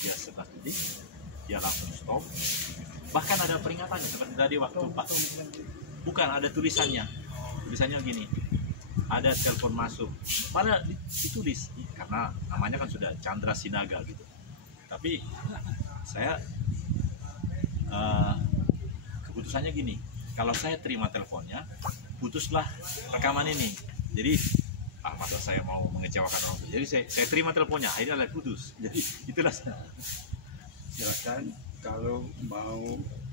dia 11 detik, dia langsung stop. Bahkan ada peringatannya seperti tadi waktu Pak. Bukan, ada tulisannya gini, ada telepon masuk. Padahal ditulis karena namanya kan sudah Chandra Sinaga gitu. Tapi saya keputusannya gini, kalau saya terima teleponnya, putuslah rekaman ini. Jadi masa saya mau mengecewakan orang tua. Jadi saya terima teleponnya, akhirnya adalah putus. Jadi itulah. Silakan kalau mau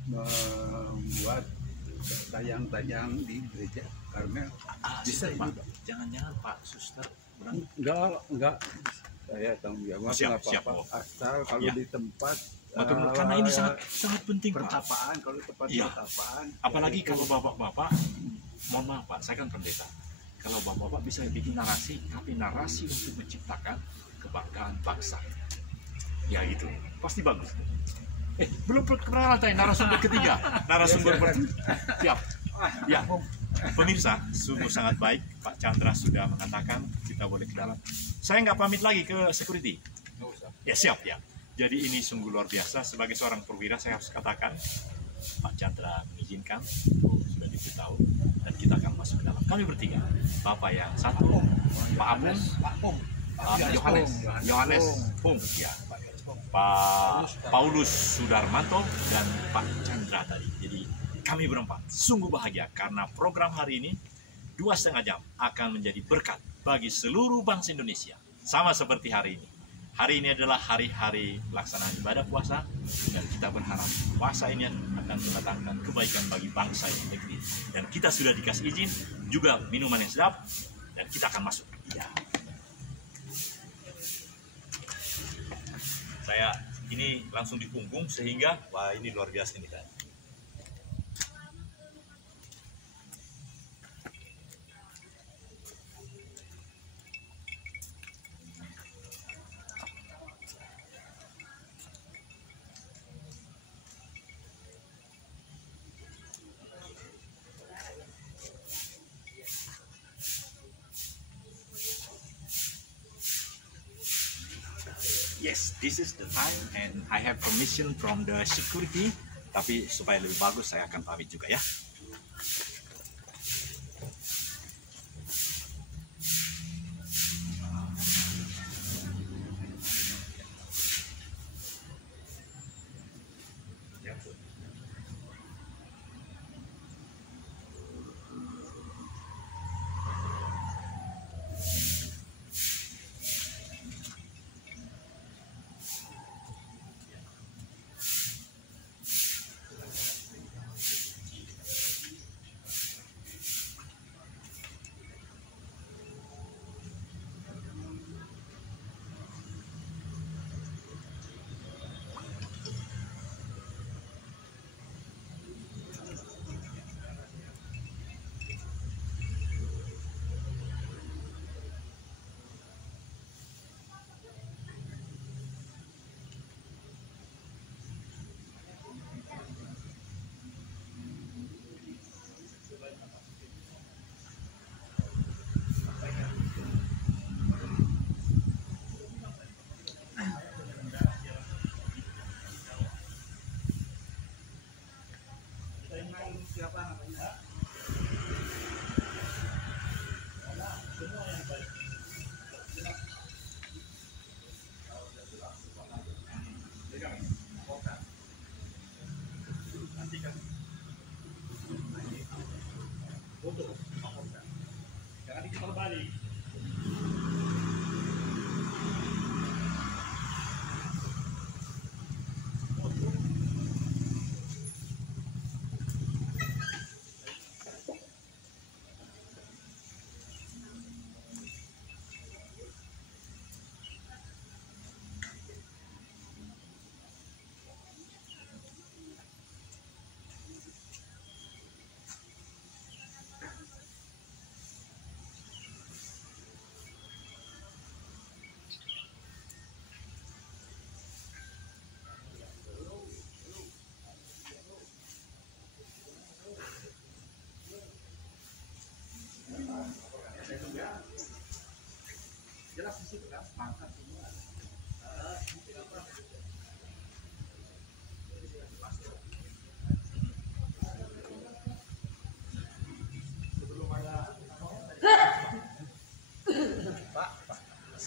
membuat tayang-tayang di gereja, karena bisa ini, Pak. Jangan-jangan Pak Suster enggak saya tanggung jawab, siap, nggak apa-apa. oh. Asal kalau Ya. di tempat Betul, karena ini sangat penting Pak. pertapaan, kalau tempat Iya. pertapaan, Apalagi ya kalau bapak-bapak, mohon maaf Pak, saya kan pendeta. Kalau bapak-bapak bisa bikin narasi, tapi narasi untuk menciptakan kebanggaan bangsa. Ya gitu, pasti bagus. Belum perkenalan tadi narasumber ketiga, narasumber siap. Ya, pemirsa, sungguh sangat baik Pak Chandra sudah mengatakan kita boleh ke dalam. Saya nggak pamit lagi ke security. Ya siap ya. Jadi ini sungguh luar biasa. Sebagai seorang perwira saya harus katakan Pak Chandra mengizinkan, sudah diberitahu, dan kita akan masuk ke dalam. Kami bertiga, Bapak yang satu, Pak Apung, Yohanes Pung, ya, Pak Paulus Sudarmanto, dan Pak Chandra tadi. Jadi kami berempat sungguh bahagia karena program hari ini 2,5 jam akan menjadi berkat bagi seluruh bangsa Indonesia. Sama seperti hari ini. Hari ini adalah hari-hari pelaksanaan ibadah puasa, dan kita berharap puasa ini akan mendatangkan kebaikan bagi bangsa ini negeri. Dan kita sudah dikasih izin juga minuman yang sedap, dan kita akan masuk. Ya. Saya ini langsung di punggung sehingga wah ini luar biasa ini kan. Yes, this is the time and I have permission from the security. Tapi supaya lebih bagus saya akan pamit juga ya.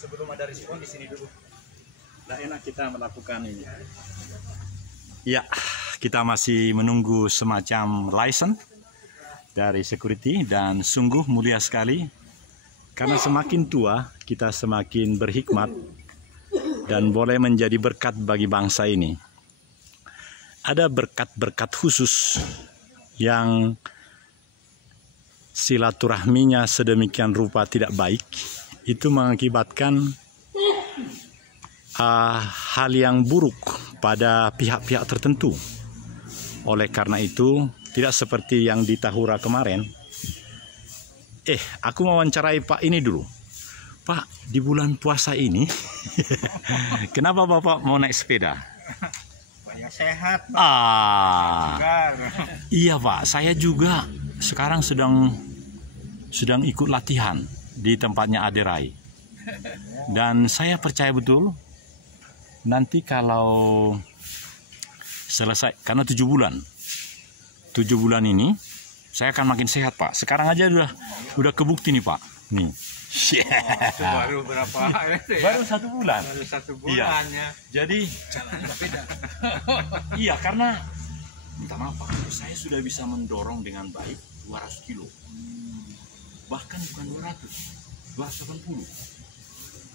sebelum ada respon di sini dulu. Nah, enak kita melakukan ini. Ya, kita masih menunggu semacam license dari security dan sungguh mulia sekali. Karena semakin tua, kita semakin berhikmat dan boleh menjadi berkat bagi bangsa ini. Ada berkat-berkat khusus yang silaturahminya sedemikian rupa tidak baik, itu mengakibatkan hal yang buruk pada pihak-pihak tertentu. Oleh karena itu, tidak seperti yang di Tahura kemarin. Aku mau wawancarai Pak ini dulu. Pak, di bulan puasa ini, kenapa Bapak mau naik sepeda? Supaya sehat. Iya Pak, saya juga sekarang sedang ikut latihan di tempatnya Aderai. Dan saya percaya betul, nanti kalau selesai, karena 7 bulan ini saya akan makin sehat Pak. Sekarang aja udah kebukti nih Pak. Nih. Itu baru berapa? Baru 1 bulan. Baru 1 Iya. bulannya. Jadi iya, karena minta maaf Pak, saya sudah bisa mendorong dengan baik 200 kilo. Bahkan bukan 280.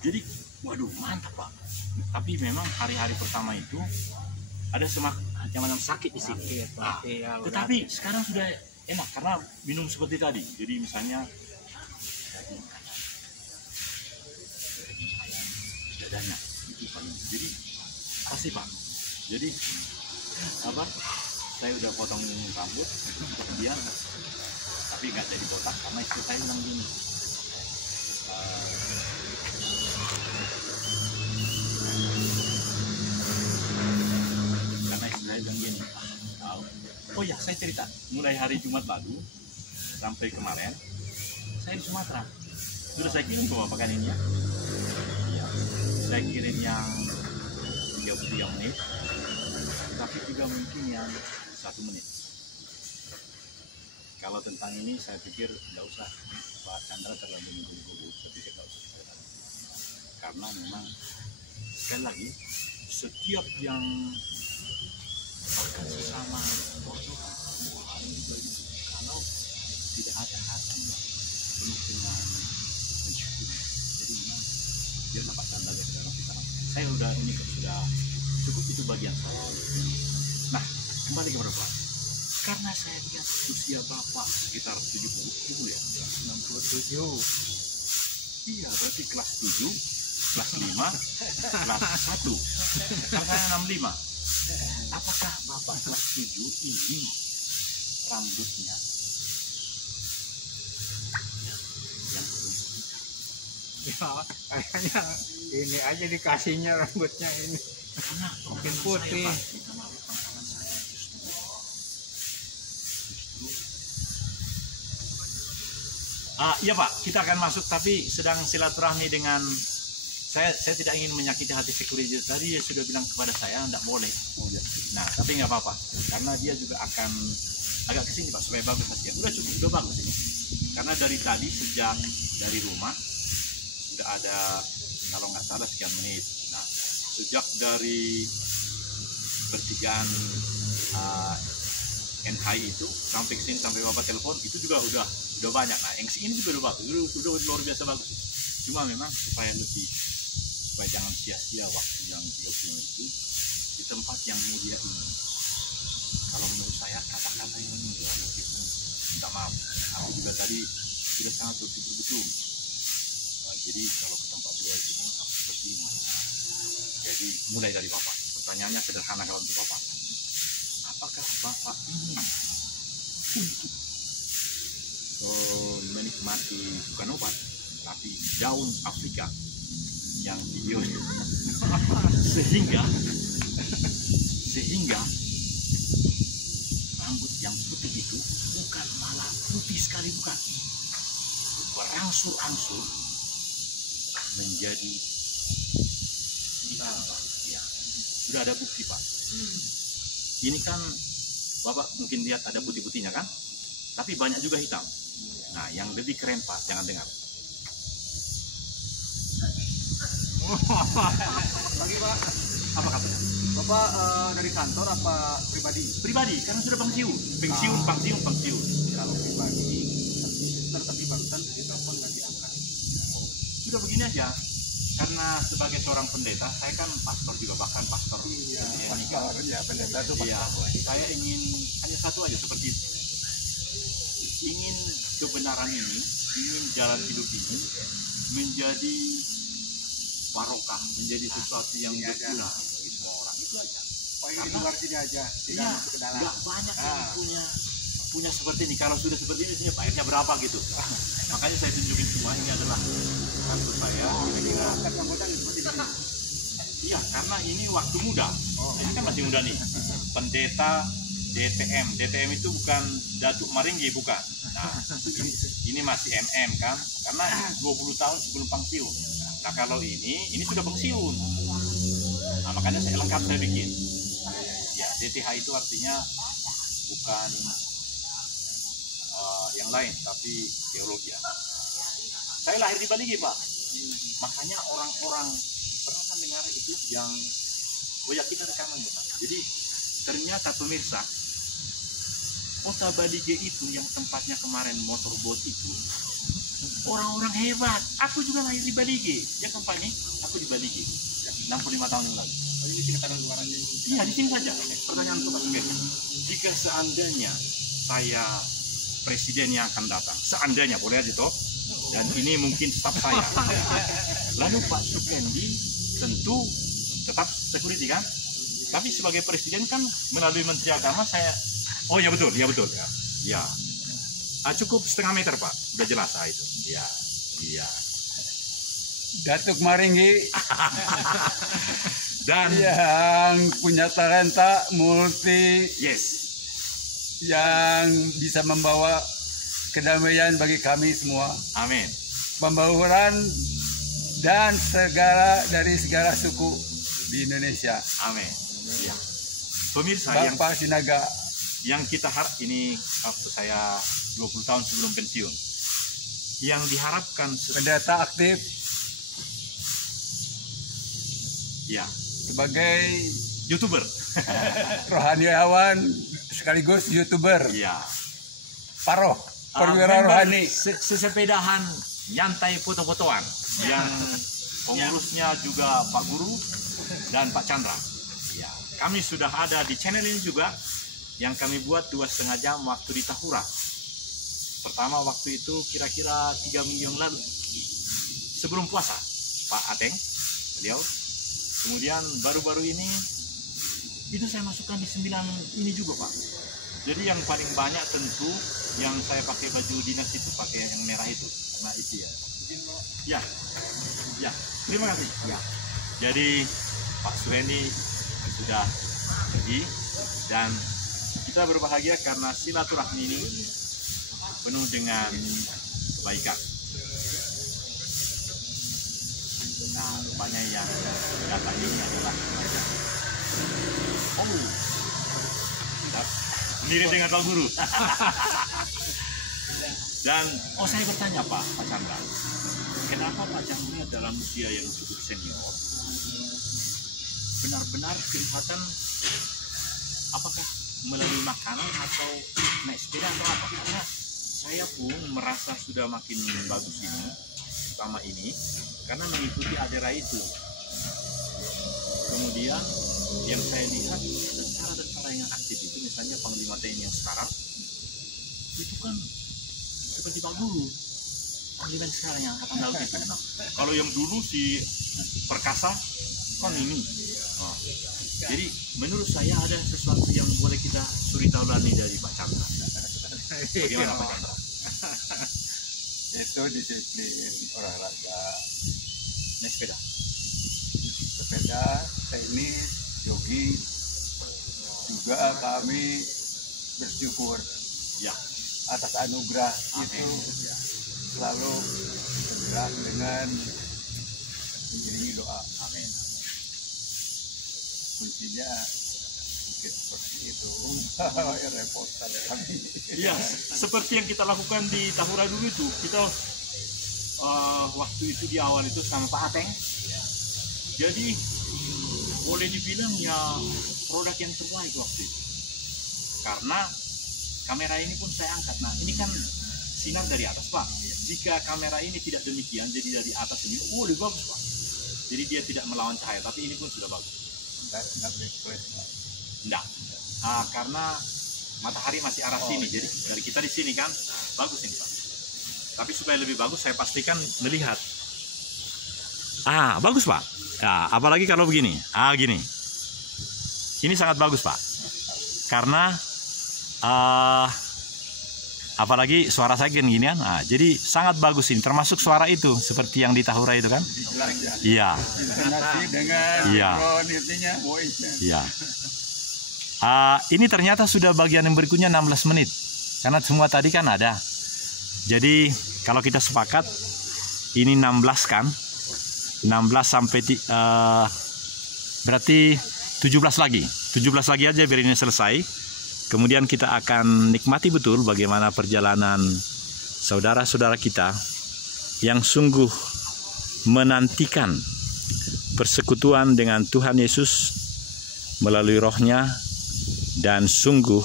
Jadi waduh, mantap Pak. Tapi memang hari-hari pertama itu ada macam sakit di sini. Tetapi sekarang sudah enak karena minum seperti tadi. Jadi misalnya daging ayam dadanya itu paling. Jadi pasti Pak. Jadi apa? Saya udah potong rambut kemudian, tapi nggak jadi botak karena istri saya bilang gini. Oh ya, saya cerita, mulai hari Jumat lalu sampai kemarin saya di Sumatera. Sudah saya kirim ke Bapak kan ini ya. Iya. Saya kirim yang 33 menit, tapi juga mungkin yang 1 menit. Kalau tentang ini saya pikir nggak usah Pak Chandra terlalu menggugu-gugu, saya pikir nggak usah. Karena memang sekali lagi setiap yang bahkan sesama orang juga itu kalau tidak ada hati penuh dengan mensyukuri, jadi memang dia dapat tanda dari dalam kita. Saya udah ini sudah cukup, itu bagian saya. Nah, kembali ke Bapak, karena saya lihat usia Bapak sekitar 70 ya, 67. Iya, berarti kelas 7, kelas 5, kelas 1, kan saya 65. Apakah Bapak kelas 7 ini rambutnya yang Ya, kayaknya ini aja dikasihnya rambutnya ini. karena Mungkin putih. Iya Pak, kita akan masuk tapi sedang silaturahmi dengan saya tidak ingin menyakiti hati security. Tadi dia sudah bilang kepada saya tidak boleh. Nah, tapi nggak apa-apa karena dia juga akan agak kesini Pak supaya bagus hasilnya. Udah cukup, udah bagus ini. Karena dari tadi sejak dari rumah sudah ada kalau nggak salah sekian menit. Nah, sejak dari pertigaan NHI itu sampai kesini sampai Bapak telepon itu juga udah banyak. Nah, yang ini juga udah bagus, udah luar biasa bagus. Cuma memang supaya jangan sia-sia waktu yang 30 menit itu di tempat yang mulia ini. Kalau menurut saya kata-kata yang minta maaf, aku juga tadi sudah sangat berpikir betul. Jadi kalau ke tempat dua itu memang harus seperti ini. Jadi mulai dari Bapak, pertanyaannya sederhana kalau untuk Bapak. Apakah Bapak ingin untuk menikmati bukan obat, tapi daun Afrika yang hijau sehingga rambut yang putih itu bukan malah putih sekali, bukan, berangsur-angsur menjadi hitam Pak. Ya, sudah ada bukti Pak. Ini kan Bapak mungkin lihat ada putih-putihnya kan, tapi banyak juga hitam. Nah, yang lebih keren Pak, jangan dengar. Pagi Pak, Apa katanya? Bapak dari kantor apa pribadi? Pribadi, karena sudah pensiun. Pensiun. Kalau pribadi, tapi barusan ditelepon nggak diangkat. Sudah begini aja. Karena sebagai seorang pendeta, saya kan pastor juga, bahkan pastor. Iya, Pastor, ya pendeta itu Iya, pastor. saya ingin hanya satu aja seperti itu. Ingin kebenaran ini, ingin jalan hidup ini menjadi barokah, menjadi sesuatu yang Ini aja. berguna bagi semua orang. Itu aja. Paling di luar sini aja, tidak Iya, masuk ke dalam. nggak banyak yang Ah. punya seperti ini. Kalau sudah seperti ini, sebenarnya bayarnya berapa gitu. Makanya saya tunjukin semua ini adalah kartu saya. Jadi angkat anggota seperti ini. Iya, karena ini waktu muda. Oh. Ini kan masih muda nih. Pendeta DTM. DTM itu bukan Datuk Maringgi, bukan. Nah, ini masih MM kan? Karena 20 tahun sebelum pensiun. Nah, kalau ini sudah pensiun. Nah, makanya saya lengkap saya bikin. Ya, DTH itu artinya bukan yang lain, tapi teologi. Saya lahir di Bali, Pak. Makanya orang-orang pernah kan dengar itu yang ya kita rekaman ya, Pak. Jadi ternyata pemirsa, kota Balige itu yang tempatnya kemarin motorboat itu orang-orang hebat. Aku juga lahir di Balige. Ya kampanye, aku di Balige 65 tahun yang lalu. Oh, ini sekitaran luar aja. Iya, di sini saja. Pertanyaan untuk Pak Sugeng. Jika seandainya saya presiden yang akan datang, seandainya boleh aja toh, dan ini mungkin staf saya. Lalu Pak Sukendi tentu tetap security kan? Tapi sebagai presiden kan melalui Menteri Agama saya. Oh ya betul. Ya. Cukup setengah meter Pak, udah jelas itu. Iya. Datuk Maringgi Dan yang punya talenta multi yes, yang bisa membawa kedamaian bagi kami semua, amin. pembauran dan dari segala suku di Indonesia. Amin. Ya. Pemirsa Bapak Sinaga, yang kita harap ini waktu saya 20 tahun sebelum pensiun. Yang diharapkan pendeta aktif ya, sebagai YouTuber. rohaniawan sekaligus YouTuber, Ya. paroh perwira rohani. Sesepedahan nyantai foto-fotoan yang pengurusnya juga Pak Guru dan Pak Chandra. Ya, kami sudah ada di channel ini juga yang kami buat 2,5 jam waktu di Tahura. Pertama waktu itu kira-kira 3 minggu yang lalu sebelum puasa, Pak Ateng beliau. Kemudian baru-baru ini itu saya masukkan di 9 ini juga Pak. Jadi yang paling banyak tentu yang saya pakai baju dinas itu, pakai yang merah itu. Nah itu ya. Ya, terima kasih. Ya. Jadi Pak Suhendi sudah pergi dan kita berbahagia karena silaturahmi ini penuh dengan kebaikan. Nah, rupanya yang datang ini adalah mirip dengan Pak Guru. Dan saya bertanya Pak Chandra, kenapa Pak Chandra ini dalam usia yang cukup senior benar-benar kelihatan apakah melalui makanan atau naik sepeda atau apa? Karena saya pun merasa sudah makin bagus ini, pertama ini, karena mengikuti adera itu. Kemudian yang saya lihat tentara-tentara yang aktif itu, misalnya Panglima TNI yang sekarang, itu kan seperti Pak Guru, Panglima yang sekarang yang Angkatan Laut itu. Nah, kalau yang dulu si Perkasa kan ini. Nah, jadi menurut saya ada sesuatu yang boleh kita suri taulani dari Pak Chandra. Bagaimana Pak Chandra? Itu disiplin olahraga, Naik sepeda. sepeda, tenis, jogging. Juga kami bersyukur Ya, atas anugerah amin. itu selalu bergerak dengan mengiringi doa. Amin. Kuncinya sedikit seperti itu. Ya repot kami. Iya, seperti yang kita lakukan di Tahura dulu itu, kita waktu itu di awal itu sama Pak Ateng, Jadi boleh dibilang ya produk yang terbaik waktu itu. Karena kamera ini pun saya angkat. Nah ini kan sinar dari atas Pak. Jika kamera ini tidak demikian, jadi dari atas ini, lebih bagus Pak. Jadi dia tidak melawan cahaya, tapi ini pun sudah bagus. Nggak backflash, Pak. Enggak. Karena matahari masih arah sini, jadi dari kita di sini kan bagus ini Pak. Tapi supaya lebih bagus, saya pastikan melihat. Bagus Pak. Apalagi kalau begini. Gini. Ini sangat bagus Pak. Karena apalagi suara saya ginian, jadi sangat bagus ini. Termasuk suara itu seperti yang di Tahura itu kan? Iya. Intonasi dengan tonitinya, voice-nya. Iya. Ini ternyata sudah bagian yang berikutnya 16 menit. Karena semua tadi kan ada. Jadi kalau kita sepakat ini 16 kan? 16 sampai berarti 17 lagi. 17 lagi aja biar ini selesai. Kemudian kita akan nikmati betul bagaimana perjalanan saudara-saudara kita yang sungguh menantikan persekutuan dengan Tuhan Yesus melalui Roh-Nya, dan sungguh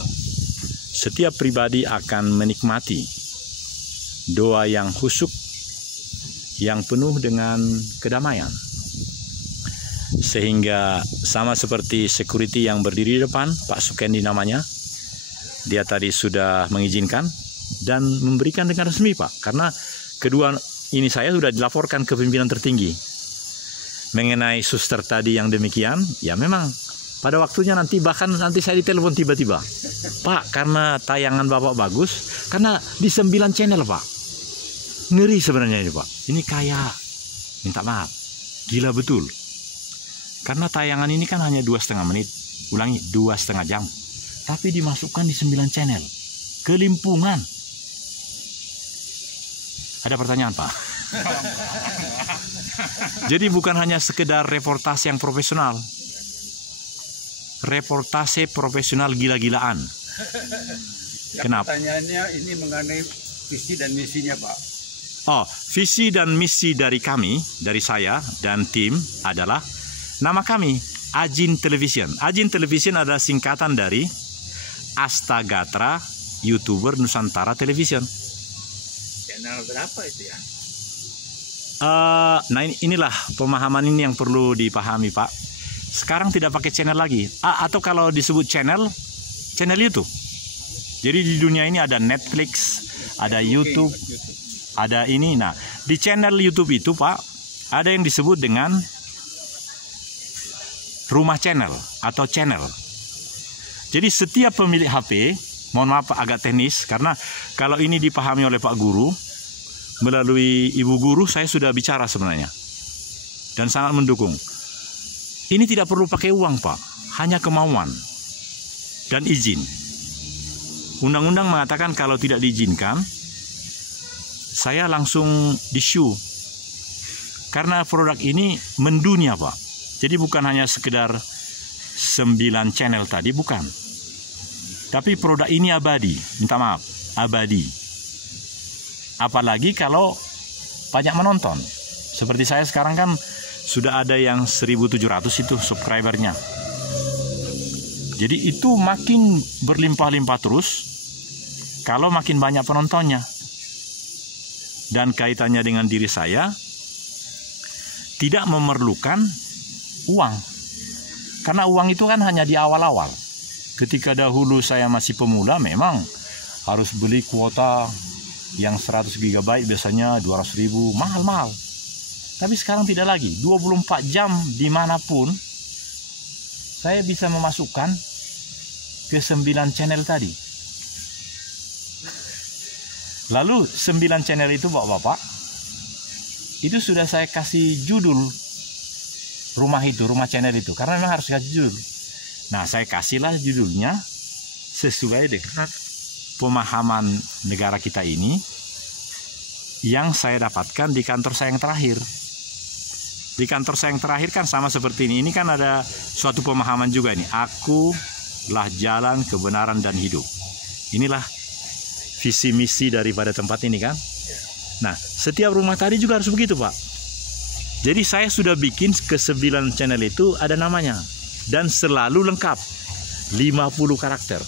setiap pribadi akan menikmati doa yang khusyuk, yang penuh dengan kedamaian. Sehingga sama seperti security yang berdiri di depan, Pak Sukendi namanya, dia tadi sudah mengizinkan dan memberikan dengan resmi Pak. Karena kedua ini saya sudah dilaporkan ke pimpinan tertinggi mengenai suster tadi yang demikian. Ya memang pada waktunya nanti, bahkan nanti saya ditelepon tiba-tiba, Pak, karena tayangan Bapak bagus, karena di 9 channel Pak. Ngeri sebenarnya ini Pak. Ini kayak, minta maaf, gila betul. Karena tayangan ini kan hanya 2,5 menit. Ulangi, 2,5 jam. Tapi dimasukkan di 9 channel. Kelimpungan. Ada pertanyaan Pak? Jadi bukan hanya sekedar reportase yang profesional. Reportase profesional gila-gilaan. Kenapa? Pertanyaannya ini mengenai visi dan misinya Pak. Visi dan misi dari kami, dari saya dan tim adalah, nama kami Ajin Television. Ajin Television adalah singkatan dari Astagatra YouTuber Nusantara Television. Channel berapa itu ya? Nah inilah pemahaman ini yang perlu dipahami Pak. Sekarang tidak pakai channel lagi. Atau kalau disebut channel YouTube. Jadi di dunia ini ada Netflix, ada YouTube, ada ini. Nah di channel YouTube itu Pak, ada yang disebut dengan rumah channel atau channel. Jadi setiap pemilik HP, mohon maaf agak teknis, karena kalau ini dipahami oleh Pak Guru, melalui Ibu Guru saya sudah bicara sebenarnya. Dan sangat mendukung. Ini tidak perlu pakai uang Pak, hanya kemauan dan izin. Undang-undang mengatakan kalau tidak diizinkan, saya langsung di-show. Karena produk ini mendunia Pak. Jadi bukan hanya sekedar 9 channel tadi, bukan. Tapi produk ini abadi, minta maaf, abadi. Apalagi kalau banyak menonton. Seperti saya sekarang kan sudah ada yang 1.700 itu subscribernya. Jadi itu makin berlimpah-limpah terus kalau makin banyak penontonnya. Dan kaitannya dengan diri saya, tidak memerlukan uang. Karena uang itu kan hanya di awal-awal. Ketika dahulu saya masih pemula, memang harus beli kuota yang 100 GB biasanya 200.000, mahal-mahal. Tapi sekarang tidak lagi, 24 jam dimanapun saya bisa memasukkan ke 9 channel tadi. Lalu 9 channel itu Bapak-bapak, itu sudah saya kasih judul rumah channel itu, karena memang harus kasih judul. Nah saya kasihlah judulnya sesuai dengan pemahaman negara kita ini yang saya dapatkan di kantor saya yang terakhir. Di kantor saya yang terakhir kan sama seperti ini. Ini kan ada suatu pemahaman juga nih. Akulah jalan kebenaran dan hidup. Inilah visi misi daripada tempat ini kan. Nah setiap rumah tadi juga harus begitu Pak. Jadi saya sudah bikin ke 9 channel itu ada namanya. Dan selalu lengkap. 50 karakter.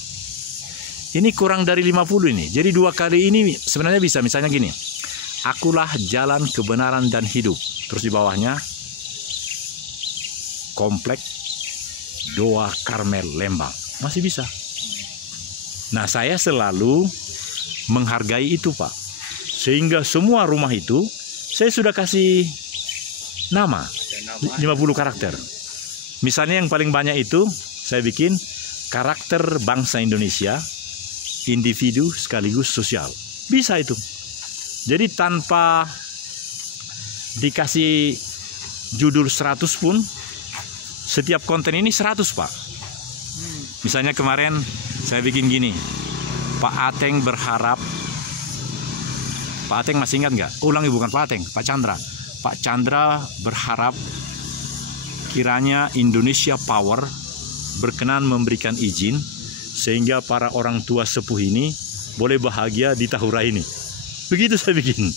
Ini kurang dari 50 ini. Jadi 2 kali ini sebenarnya bisa. Misalnya gini. Akulah jalan kebenaran dan hidup. Terus di bawahnya. Komplek Doa Karmel Lembang. Masih bisa. Nah, saya selalu menghargai itu, Pak. Sehingga semua rumah itu saya sudah kasih nama 50 karakter. Misalnya yang paling banyak itu saya bikin karakter bangsa Indonesia, individu sekaligus sosial. Bisa itu. Jadi tanpa dikasih judul 100 pun setiap konten ini 100, Pak. Misalnya kemarin saya bikin gini. Pak Ateng berharap. Pak Ateng masih ingat nggak? Ulangi, bukan Pak Ateng, Pak Chandra. Pak Chandra berharap kiranya Indonesia Power berkenan memberikan izin sehingga para orang tua sepuh ini boleh bahagia di tahura ini. Begitu saya bikin.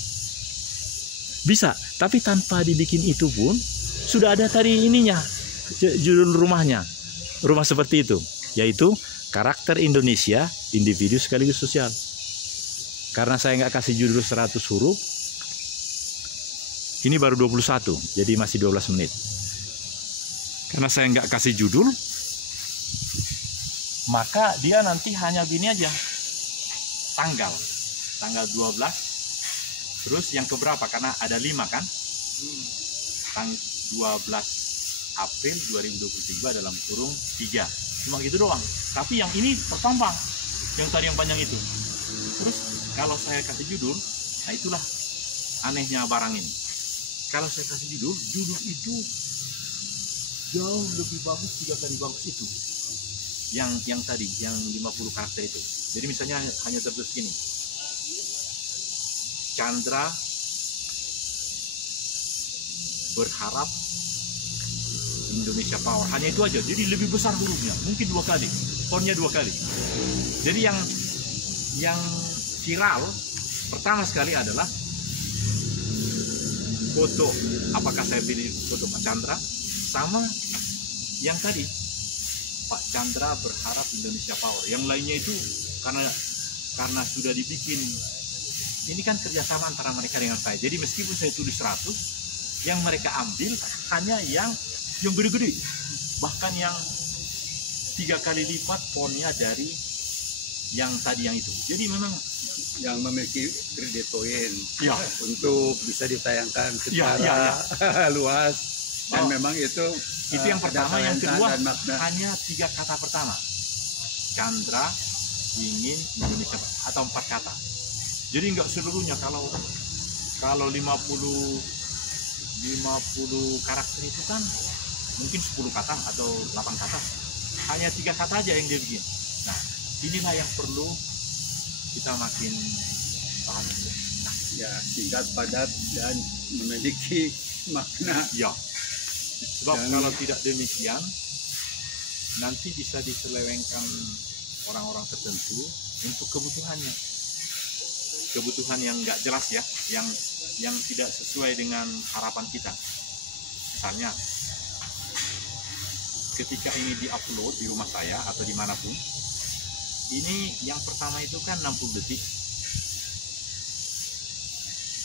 Bisa, tapi tanpa dibikin itu pun sudah ada tadi ininya, judul rumahnya. Rumah seperti itu, yaitu karakter Indonesia, individu sekaligus sosial. Karena saya nggak kasih judul 100 huruf, ini baru 21, jadi masih 12 menit. Karena saya nggak kasih judul, maka dia nanti hanya gini aja. Tanggal 12, terus yang keberapa? Karena ada 5 kan? Tanggal 12 April 2023 dalam kurung 3. Cuma gitu doang. Tapi yang ini bertambah. Yang tadi yang panjang itu. Terus kalau saya kasih judul, nah itulah anehnya barang ini. Kalau saya kasih judul itu jauh lebih bagus, 3 kali bagus itu. Yang tadi, yang 50 karakter itu. Jadi misalnya hanya tertulis gini. Chandra berharap Indonesia Power. Hanya itu aja. Jadi lebih besar hurufnya. Mungkin 2 kali. Fontnya 2 kali. Jadi yang viral pertama sekali adalah foto. Apakah saya pilih foto Pak Chandra? Sama yang tadi. Pak Chandra berharap Indonesia Power. Yang lainnya itu karena sudah dibikin. Ini kan kerjasama antara mereka dengan saya. Jadi meskipun saya tulis 100, yang mereka ambil hanya yang gede-gede, bahkan yang 3 kali lipat fontnya dari yang tadi yang itu. Jadi memang yang memiliki kredit poin ya, untuk bisa ditayangkan secara luas dan memang itu yang pertama. Yang kedua hanya 3 kata pertama. Chandra ingin Indonesia, atau 4 kata. Jadi nggak seluruhnya. Kalau 50 karakter itu kan mungkin 10 kata atau 8 kata. Hanya 3 kata aja yang dia bikin. Nah, inilah yang perlu kita makin paham. Nah, ya, singkat, padat, dan memiliki makna. Ya, sebab kalau tidak demikian, nanti bisa diselewengkan orang-orang tertentu untuk kebutuhannya. Kebutuhan yang nggak jelas ya, yang tidak sesuai dengan harapan kita. Misalnya, ketika ini di-upload di rumah saya atau dimanapun, ini yang pertama itu kan 60 detik.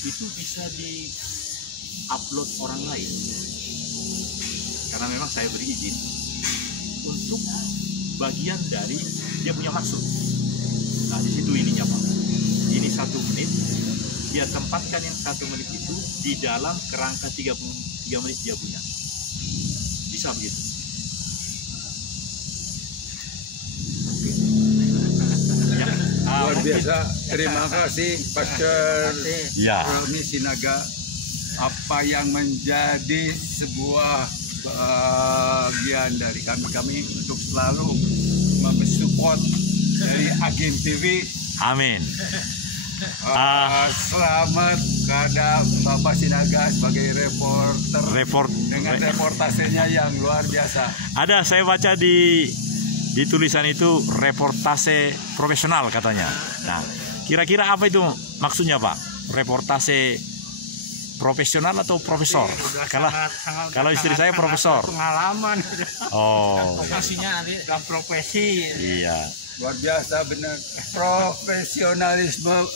Itu bisa di-upload orang lain. Karena memang saya beri izin untuk bagian dari dia punya maksud. Nah, di situ ininya Pak. Ini 1 menit, dia tempatkan yang 1 menit itu di dalam kerangka 3 menit dia punya. Bisa begitu. Ya. Luar biasa. Terima kasih Pastor Romi Sinaga. Apa yang menjadi sebuah bagian dari kami untuk selalu mensupport dari Agim TV. Amin. Selamat kepada Bapak Sinaga sebagai reporter dengan reportasenya yang luar biasa. Ada, saya baca di tulisan itu reportase profesional katanya. Nah, kira-kira apa itu maksudnya Pak? Reportase profesional atau profesor? Udah Kalau kalau istri saya profesor. Pengalaman. Oh, Profesinya dalam profesi. iya. Luar biasa benar. Profesionalisme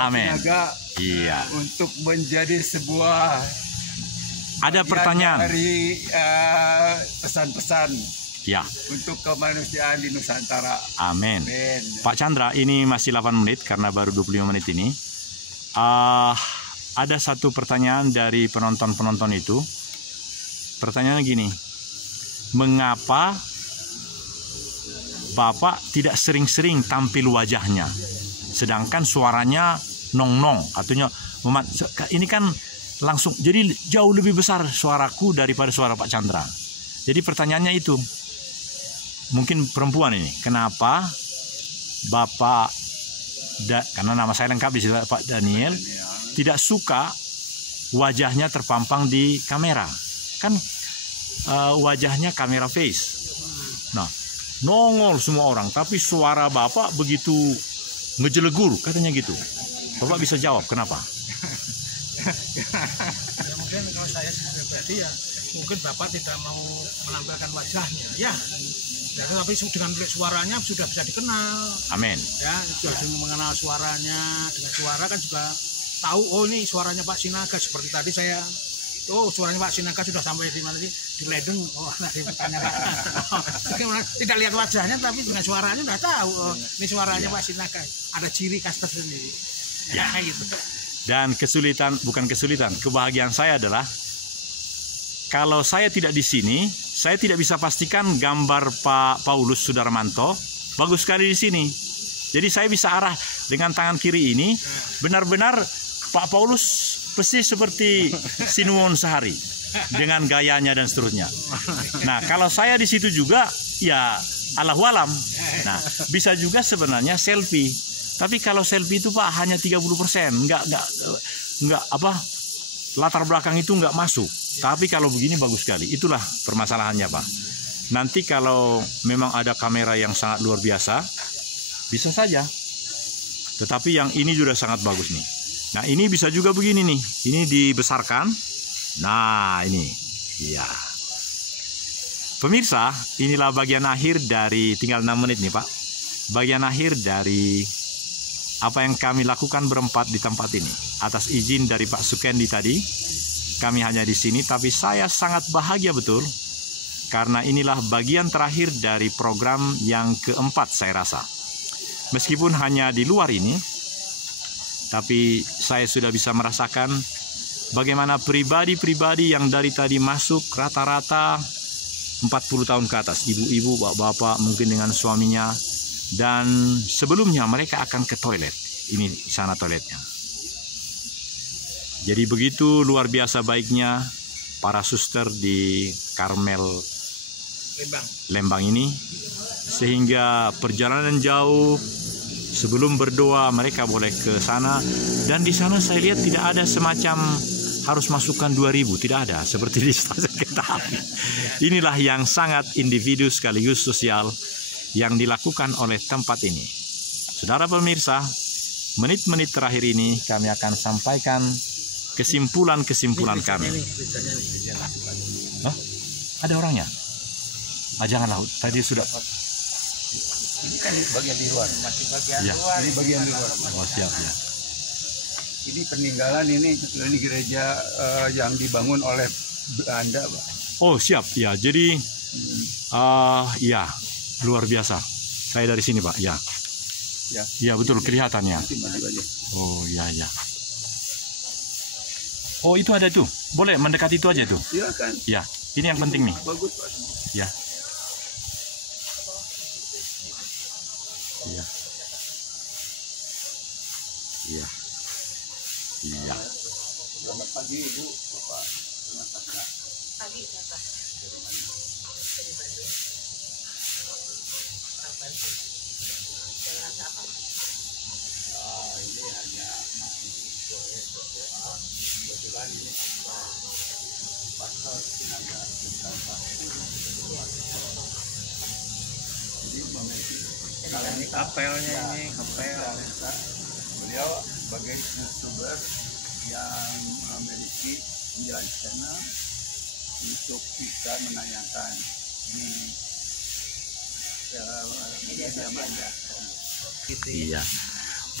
Amin. tenaga Iya. untuk menjadi sebuah Ada pertanyaan. dari pesan-pesan Ya, untuk kemanusiaan di Nusantara. amin. Amin. Pak Chandra, ini masih 8 menit karena baru 25 menit ini. Ada satu pertanyaan dari penonton-penonton itu. Pertanyaannya gini, mengapa Bapak tidak sering-sering tampil wajahnya, sedangkan suaranya nong-nong, artinya ini kan langsung, jadi jauh lebih besar suaraku daripada suara Pak Chandra. Jadi pertanyaannya itu, mungkin perempuan ini, kenapa Bapak, karena nama saya lengkap di situ Pak Daniel, tidak suka wajahnya terpampang di kamera, kan wajahnya kamera face. Nah, nongol semua orang, tapi suara Bapak begitu ngejelegur, katanya gitu. Bapak bisa jawab kenapa? Ya mungkin kalau saya pribadi ya mungkin Bapak tidak mau menampilkan wajahnya ya. Ya, tapi dengan suaranya sudah bisa dikenal. Amin. Ya, sudah mengenal suaranya, dengan suara kan juga tahu oh ini suaranya Pak Sinaga, seperti tadi saya suaranya Pak Sinaga sudah sampai di mana sih? Di Ledeng. Oh, nanti pertanyaan. Tidak lihat wajahnya tapi dengan suaranya sudah tahu oh, ini suaranya Pak Sinaga. Ada ciri khas tersendiri. Ya, kayak gitu. Dan kesulitan, bukan kesulitan, kebahagiaan saya adalah kalau saya tidak di sini, saya tidak bisa pastikan gambar Pak Paulus Sudarmanto bagus sekali di sini. Jadi saya bisa arah dengan tangan kiri ini, benar-benar Pak Paulus persis seperti Sinuwun Sehari dengan gayanya dan seterusnya. Nah, kalau saya di situ juga, ya Allahualam. Nah, bisa juga sebenarnya selfie. Tapi kalau selfie itu Pak hanya 30%, nggak apa, latar belakang itu nggak masuk. Tapi kalau begini bagus sekali. Itulah permasalahannya Pak. Nanti kalau memang ada kamera yang sangat luar biasa, bisa saja. Tetapi yang ini sudah sangat bagus nih. Nah ini bisa juga begini nih. Ini dibesarkan. Nah ini, iya. Pemirsa, inilah bagian akhir dari, tinggal 6 menit nih Pak. Bagian akhir dari apa yang kami lakukan berempat di tempat ini. Atas izin dari Pak Sukendi tadi, kami hanya di sini, tapi saya sangat bahagia betul karena inilah bagian terakhir dari program yang keempat saya rasa. Meskipun hanya di luar ini, tapi saya sudah bisa merasakan bagaimana pribadi-pribadi yang dari tadi masuk rata-rata 40 tahun ke atas, ibu-ibu, bapak-bapak mungkin dengan suaminya, dan sebelumnya mereka akan ke toilet. Ini sana toiletnya. Jadi begitu luar biasa baiknya para suster di Karmel Lembang ini, sehingga perjalanan jauh sebelum berdoa mereka boleh ke sana, dan di sana saya lihat tidak ada semacam harus masukkan 2000, tidak ada seperti di stasiun kereta api. Inilah yang sangat individu sekaligus sosial yang dilakukan oleh tempat ini. Saudara pemirsa, menit-menit terakhir ini kami akan sampaikan kesimpulan-kesimpulan kami. Hah? Ada orangnya? Ah, janganlah, tadi sudah. Ini kan bagian di luar. Bagian Ya. luar. Ini bagian di luar. Oh, siap, ya. Ini peninggalan ini gereja yang dibangun oleh Belanda, Pak. Oh, siap. Ya, jadi ya, luar biasa. Saya dari sini, Pak. Ya. Ya. Ya, betul kelihatannya. Nanti maju aja. Oh, ya, ya. Oh, itu ada tuh. Boleh mendekat itu aja tuh. Iya kan. Ya, ini yang penting nih. Bagus, Pak. Ya. Iya. Iya. Iya. Selamat pagi, Ibu, Bapak. Selamat pagi. Ini kapelnya ini, kapel. Beliau sebagai youtuber yang memiliki 9 channel untuk bisa menayangkan di media maya. Iya,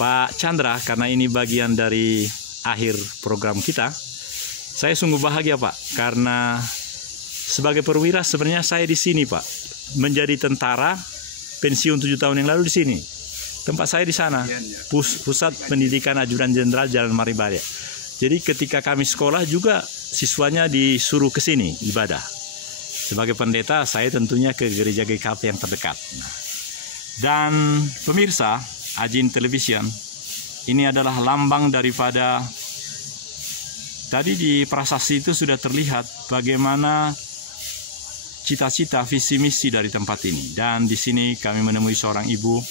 Pak Chandra, karena ini bagian dari akhir program kita, saya sungguh bahagia Pak, karena sebagai perwira sebenarnya saya di sini Pak, menjadi tentara pensiun 7 tahun yang lalu di sini. Tempat saya di sana, Pusat Pendidikan Ajudan Jenderal Jalan Maribaya. Jadi ketika kami sekolah juga siswanya disuruh ke sini ibadah. Sebagai pendeta saya tentunya ke gereja GKP yang terdekat. Dan pemirsa Ajin Television, ini adalah lambang daripada tadi di prasasti itu sudah terlihat bagaimana cita-cita visi misi dari tempat ini. Dan di sini kami menemui seorang ibu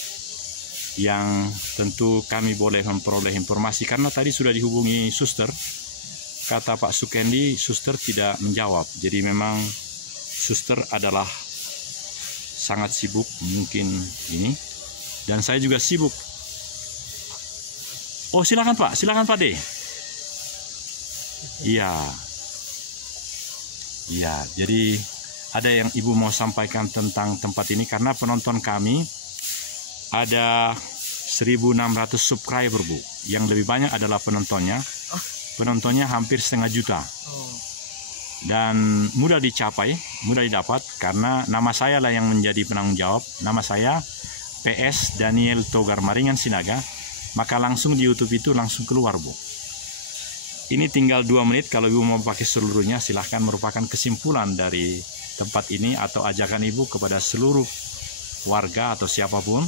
yang tentu kami boleh memperoleh informasi karena tadi sudah dihubungi suster. Kata Pak Sukendi, suster tidak menjawab. Jadi memang suster adalah sangat sibuk mungkin ini, dan saya juga sibuk. Oh silakan Pak De. Iya. Jadi ada yang ibu mau sampaikan tentang tempat ini karena penonton kami ada 1.600 subscriber Bu. Yang lebih banyak adalah penontonnya. Penontonnya hampir 500 juta. Dan mudah dicapai, mudah didapat karena nama saya lah yang menjadi penanggung jawab. Nama saya PS Daniel Togar Maringan Sinaga. Maka langsung di YouTube itu langsung keluar Bu. Ini tinggal 2 menit, kalau Ibu mau pakai seluruhnya silahkan, merupakan kesimpulan dari tempat ini atau ajakan Ibu kepada seluruh warga atau siapapun.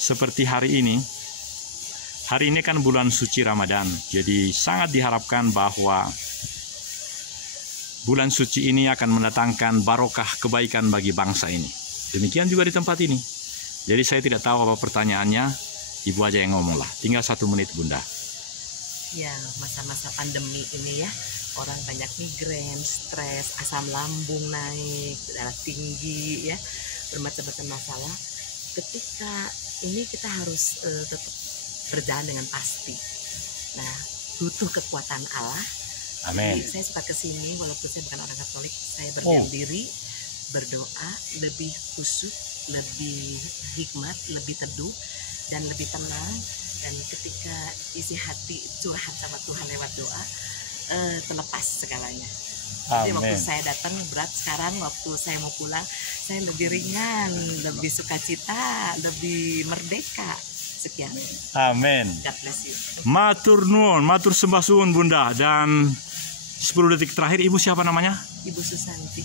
Seperti hari ini kan bulan suci Ramadan, jadi sangat diharapkan bahwa bulan suci ini akan mendatangkan barokah kebaikan bagi bangsa ini. Demikian juga di tempat ini. Jadi saya tidak tahu apa pertanyaannya, Ibu aja yang ngomong lah. Tinggal 1 menit Bunda. Ya, masa-masa pandemi ini ya, orang banyak migrain, stres, asam lambung naik, darah tinggi ya, bermacam-macam masalah. Ketika ini kita harus tetap berjalan dengan pasti. Nah, butuh kekuatan Allah. Amin. Jadi, saya suka kesini walaupun saya bukan orang Katolik, saya berdiam diri, berdoa, lebih khusyuk, lebih hikmat, lebih teduh, dan lebih tenang. Dan ketika isi hati curhat sama Tuhan lewat doa, terlepas segalanya. Jadi waktu saya datang berat, sekarang waktu saya mau pulang, saya lebih ringan, lebih sukacita, lebih merdeka. Sekian. Amin. God bless you. Matur nuwun, matur sembah suwun Bunda. Dan 10 detik terakhir Ibu siapa namanya? Ibu Susanti.